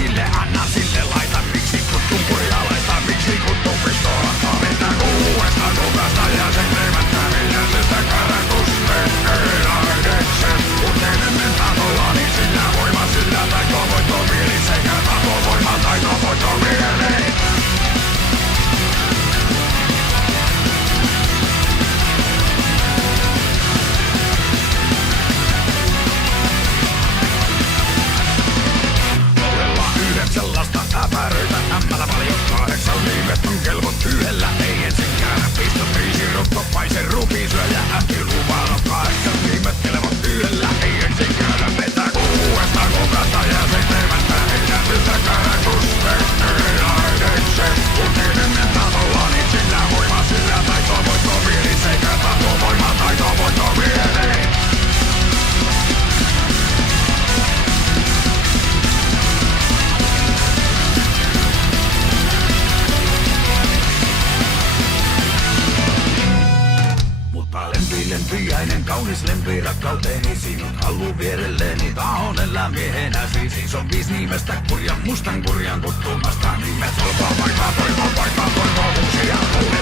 sille, anna sille, laita miksi kun tunkuria laita, miksi kun tupistoa. Mennään uudestaan kukasta ja sen teemättä hiljaisesta karantusteen aineeksi. Yhteinen mentatolla, niin sillä voima, sillä taito voittomieli sekä tato voima, taito voittomieli. Sellaista äpäröitä, ämmällä paljon 8 liivet on kelvot yhdellä, ei ensinkään pisto 5 ruttopaisen rupisyöjä, ähti luvalla 8 liivet kelvot yhdellä, ei ensinkään vetä uudestaan kokasta ja se teemättä hiljaisesta karantusteen aineeksi. Utinen mentatolla, niin sillä voima, sillä taito voittomieli sekä tato voima, taito voittomieli. Lempiäinen, kaunis lempi rakkauteeni, sinut haluu vierelleeni, tahonella miehenä siis on 5 nimestä kurjan, mustan kurjan kuttumasta nimet, olkaa vaikka, toivo uusia tulee.